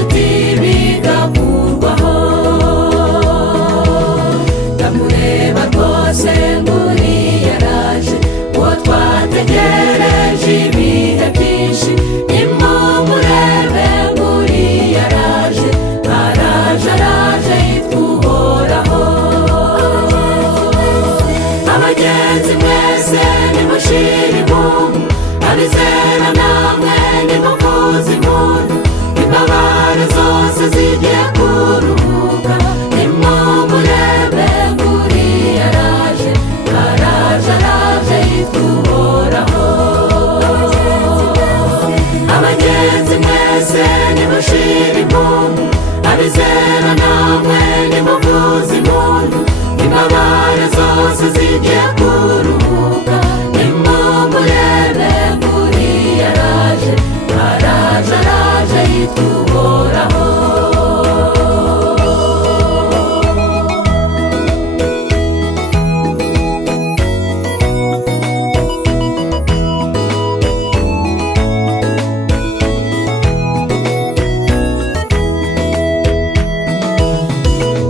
inshuti bigakurwaho. Ndamureba rwose nguriya araje, uwo twategereje ibihe byinshi. Nimumurebe nguriya araje, araje araje yitwa Uhoraho. Abagenzi mwese nimushire impundu, abizera namwe nimuvuze impundu. Imbabare zose zigiye kuruhuka. Nimumurebe nguriya araje, araje araje yitwa Uhoraho. Abagenzi mwese nimushire impundu, abizera namwe nimuvuze impundu. Imbabare zose zigiye kuruhuka. Nimumurebe nguriya araje, araje araje yitwa Uhoraho.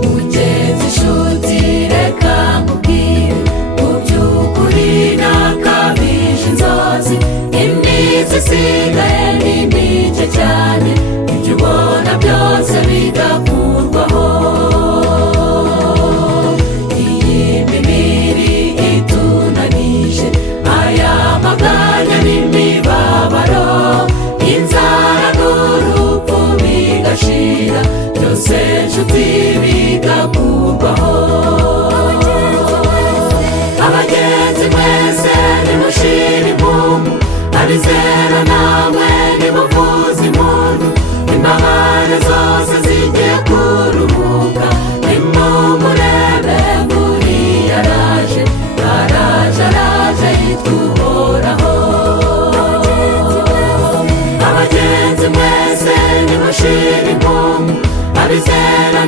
Mugenzi inshuti reka nkubwire, mu by'ukuri nakabije inzozi. Iminsi isigaye ni mike cyane, ibyo ubona byose bigakurwaho. Iyi mibiri itunanije, aya maganya n'imibabaro, inzara n'urupfu bigashira, byose inshuti bigakurwaho. Abagenzi mwese nimushire impundu, abizera namwe nimuvuze impundu. Imbabare zose zigiye kuruhuka. Nimumurebe nguriya araje, araje araje yitwa Uhoraho. Abagenzi mwese nimushire impundu, abizera